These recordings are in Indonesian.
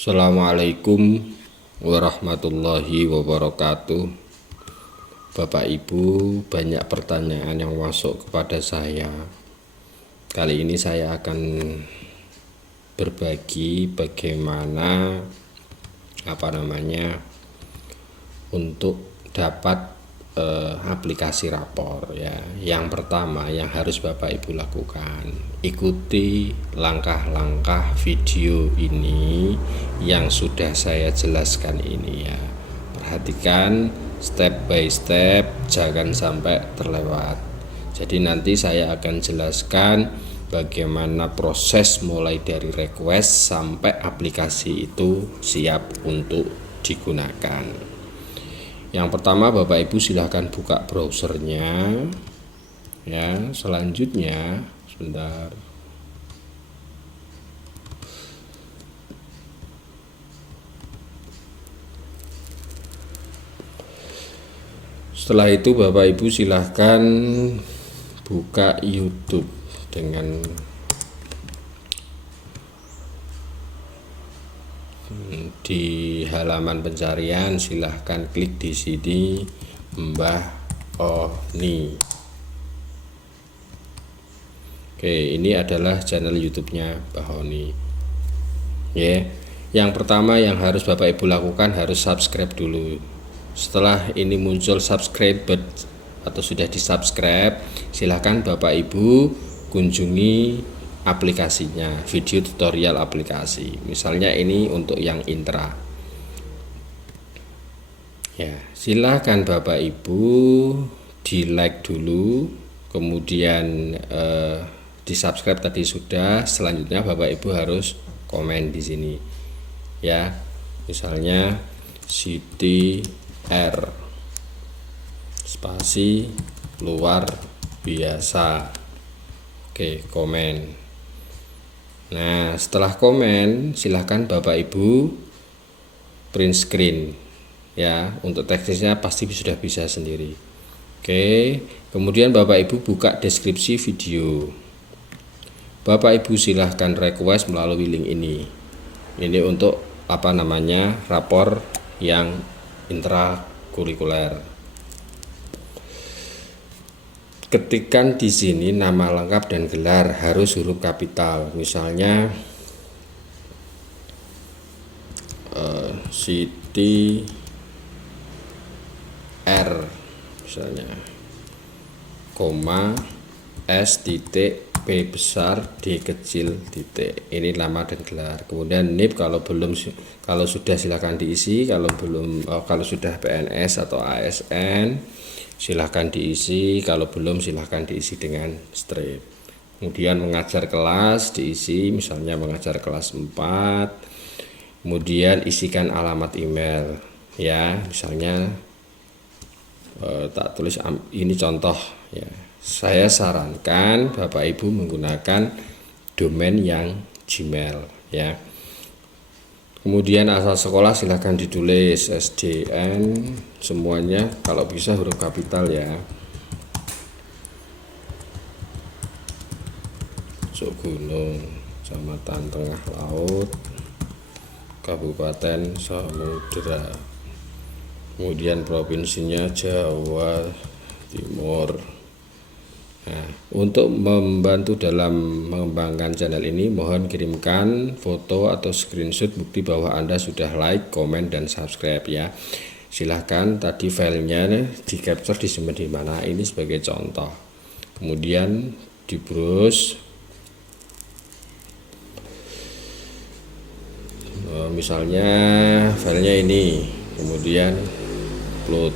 Assalamualaikum warahmatullahi wabarakatuh. Bapak Ibu, banyak pertanyaan yang masuk kepada saya. Kali ini saya akan berbagi bagaimana untuk dapat aplikasi rapor ya. Yang pertama yang harus Bapak Ibu lakukan, ikuti langkah-langkah video ini yang sudah saya jelaskan ini ya. Perhatikan step by step, jangan sampai terlewat. Jadi nanti saya akan jelaskan bagaimana proses mulai dari request sampai aplikasi itu siap untuk digunakan. Yang pertama, Bapak Ibu silahkan buka browsernya ya. Selanjutnya sebentar, setelah itu Bapak Ibu silahkan buka YouTube dengan di halaman pencarian, silahkan klik di sini Mbah Oni. Oke, ini adalah channel YouTube-nya Mbah Oni. Ya, yang pertama yang harus Bapak Ibu lakukan harus subscribe dulu. Setelah ini muncul subscribe atau sudah di subscribe, silahkan Bapak Ibu kunjungi aplikasinya, video tutorial aplikasi. Misalnya ini untuk yang intra ya, silahkan Bapak Ibu di like dulu, kemudian di subscribe tadi sudah. Selanjutnya Bapak Ibu harus komen di sini ya, misalnya Siti R spasi luar biasa. Oke, komen. Nah, setelah komen silahkan Bapak Ibu print screen ya. Untuk teksnya pasti sudah bisa sendiri. Oke, kemudian Bapak Ibu buka deskripsi video. Bapak Ibu silahkan request melalui link ini. Ini untuk rapor yang intrakurikuler. Ketikkan di sini nama lengkap dan gelar, harus huruf kapital. Misalnya Siti R misalnya, koma S titik P besar D kecil titik. Ini nama dan gelar. Kemudian NIP kalau sudah silakan diisi, kalau sudah PNS atau ASN silahkan diisi, kalau belum silahkan diisi dengan strip. Kemudian mengajar kelas diisi, misalnya mengajar kelas 4. Kemudian isikan alamat email ya, misalnya tak tulis ini contoh ya. Saya sarankan Bapak Ibu menggunakan domain yang Gmail ya. Kemudian asal sekolah silahkan ditulis SDN semuanya, kalau bisa huruf kapital ya. Gunung, Kecamatan Tengah Laut, Kabupaten Samudra. Kemudian provinsinya Jawa Timur. Nah, untuk membantu dalam mengembangkan channel ini, mohon kirimkan foto atau screenshot bukti bahwa Anda sudah like, komen, dan subscribe ya. Silahkan tadi filenya di capture disimpan di mana, ini sebagai contoh. Kemudian di browse, misalnya filenya ini, kemudian upload.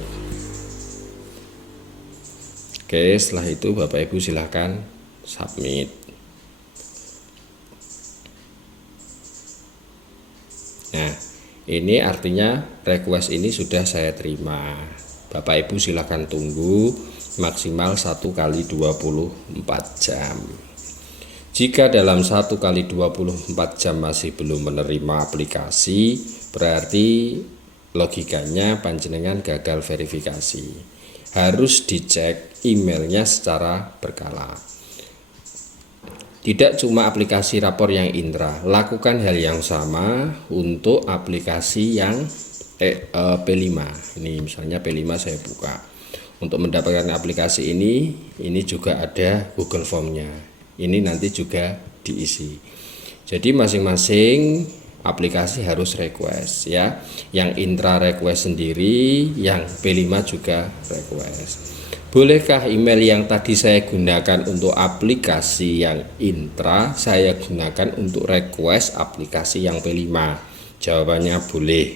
Oke, setelah itu Bapak Ibu silahkan submit. Nah, ini artinya request ini sudah saya terima. Bapak Ibu silahkan tunggu maksimal 1 kali 24 jam. Jika dalam 1 kali 24 jam masih belum menerima aplikasi, berarti logikanya panjenengan gagal verifikasi. Harus dicek emailnya secara berkala. Tidak cuma aplikasi rapor yang intra, lakukan hal yang sama untuk aplikasi yang P5. Ini misalnya P5 saya buka. Untuk mendapatkan aplikasi ini juga ada Google Form-nya. Ini nanti juga diisi. Jadi masing-masing aplikasi harus request ya. Yang intra request sendiri, yang P5 juga request. Bolehkah email yang tadi saya gunakan untuk aplikasi yang intra saya gunakan untuk request aplikasi yang P5? Jawabannya boleh.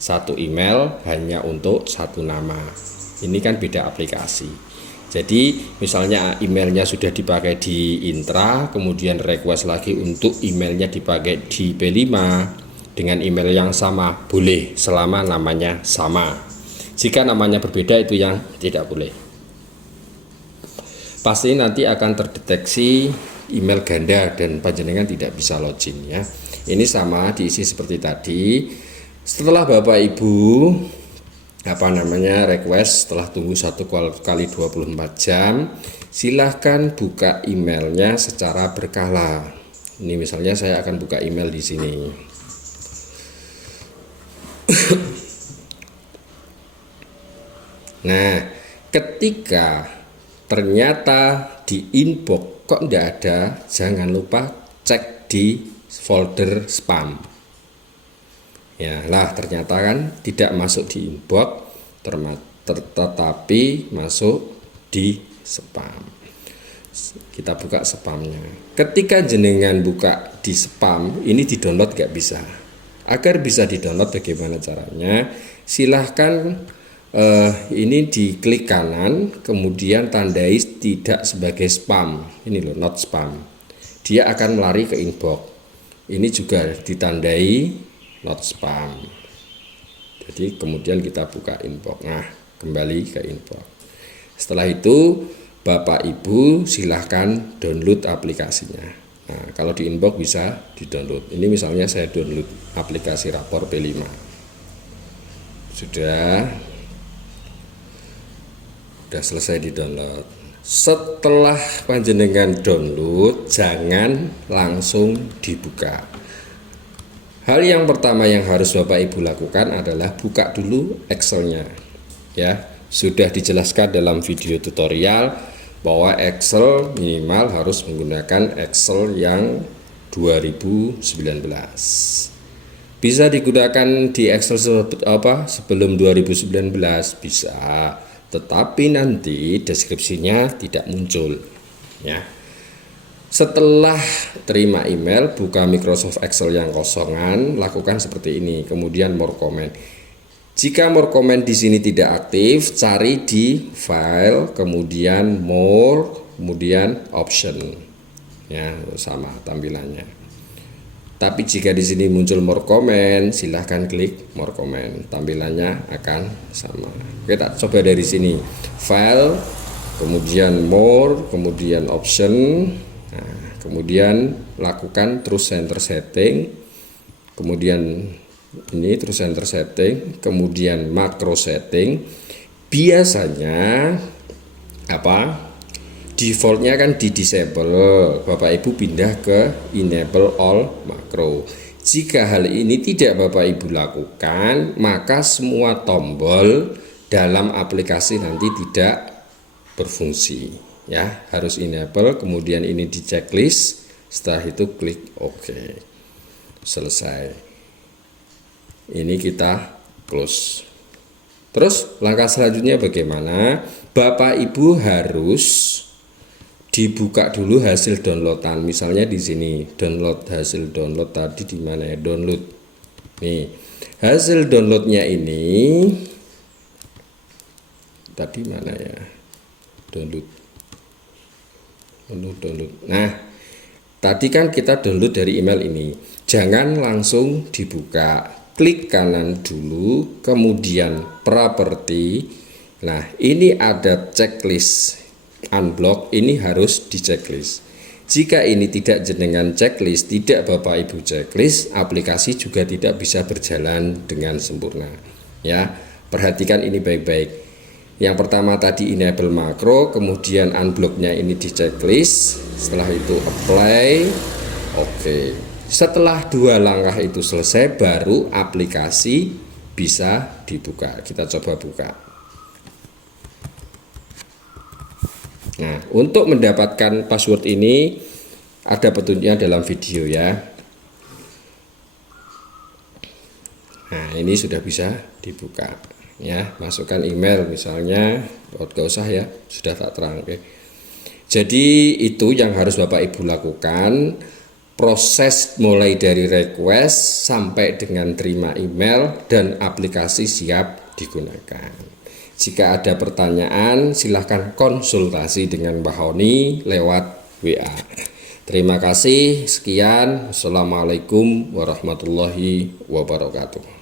Satu email hanya untuk satu nama. Ini kan beda aplikasi. Jadi misalnya emailnya sudah dipakai di intra, kemudian request lagi untuk emailnya dipakai di P5 dengan email yang sama, boleh selama namanya sama. Jika namanya berbeda itu yang tidak boleh. Pasti nanti akan terdeteksi email ganda dan panjenengan tidak bisa login ya. Ini sama diisi seperti tadi. Setelah Bapak Ibu request, setelah tunggu 1 kali 24 jam, silahkan buka emailnya secara berkala. Ini misalnya saya akan buka email di sini. Nah, ketika ternyata di inbox kok tidak ada, jangan lupa cek di folder spam. Ya lah, ternyata kan tidak masuk di inbox, tetapi masuk di spam. Kita buka spamnya. Ketika jenengan buka di spam, ini di download nggak bisa. Agar bisa di download bagaimana caranya? Silahkan ini diklik kanan, kemudian tandai tidak sebagai spam. Ini loh, not spam. Dia akan melari ke inbox. Ini juga ditandai not spam. Jadi kemudian kita buka inbox. Nah, kembali ke inbox. Setelah itu Bapak Ibu silahkan download aplikasinya. Nah, kalau di inbox bisa di-download. Ini misalnya saya download aplikasi rapor P5. Sudah selesai di-download. Setelah panjenengan download, jangan langsung dibuka. Hal yang pertama yang harus Bapak Ibu lakukan adalah buka dulu Excel-nya. Ya, sudah dijelaskan dalam video tutorial bahwa Excel minimal harus menggunakan Excel yang 2019. Bisa digunakan di Excel sebelum 2019 bisa, tetapi nanti deskripsinya tidak muncul ya. Setelah terima email, buka Microsoft Excel yang kosongan, lakukan seperti ini, kemudian more comment. Jika more comment di sini tidak aktif, cari di file, kemudian more, kemudian option. Ya, sama tampilannya. Tapi jika di sini muncul more comment, silahkan klik more comment. Tampilannya akan sama. Kita coba dari sini. File, kemudian more, kemudian option. Nah, kemudian lakukan terus center setting. Kemudian ini terus center setting, kemudian makro setting. Biasanya defaultnya kan di disable, Bapak Ibu pindah ke enable all makro. Jika hal ini tidak Bapak Ibu lakukan, maka semua tombol dalam aplikasi nanti tidak berfungsi ya. Harus enable, kemudian ini di checklist, setelah itu klik OK. Selesai. Ini kita close. Terus langkah selanjutnya bagaimana? Bapak Ibu harus dibuka dulu hasil downloadan. Misalnya di sini download, hasil download tadi di mana ya, download. Nih, hasil downloadnya ini tadi mana ya, download. Nah, tadi kan kita download dari email ini. Jangan langsung dibuka, klik kanan dulu, kemudian properti. Nah, ini ada checklist unblock, ini harus di checklist. Jika ini tidak jenengan checklist, tidak Bapak Ibu checklist, aplikasi juga tidak bisa berjalan dengan sempurna. Ya, perhatikan ini baik-baik. Yang pertama tadi enable makro, kemudian unblocknya ini di checklist, setelah itu apply. Oke, setelah 2 langkah itu selesai, baru aplikasi bisa dibuka. Kita coba buka. Nah, untuk mendapatkan password ini ada petunjuknya dalam video ya. Nah, ini sudah bisa dibuka ya. Masukkan email misalnya, gak usah ya, sudah tak terang. Oke. Jadi itu yang harus Bapak Ibu lakukan, proses mulai dari request sampai dengan terima email dan aplikasi siap digunakan. Jika ada pertanyaan, silahkan konsultasi dengan Mbak Honi lewat WA. Terima kasih, sekian. Assalamualaikum warahmatullahi wabarakatuh.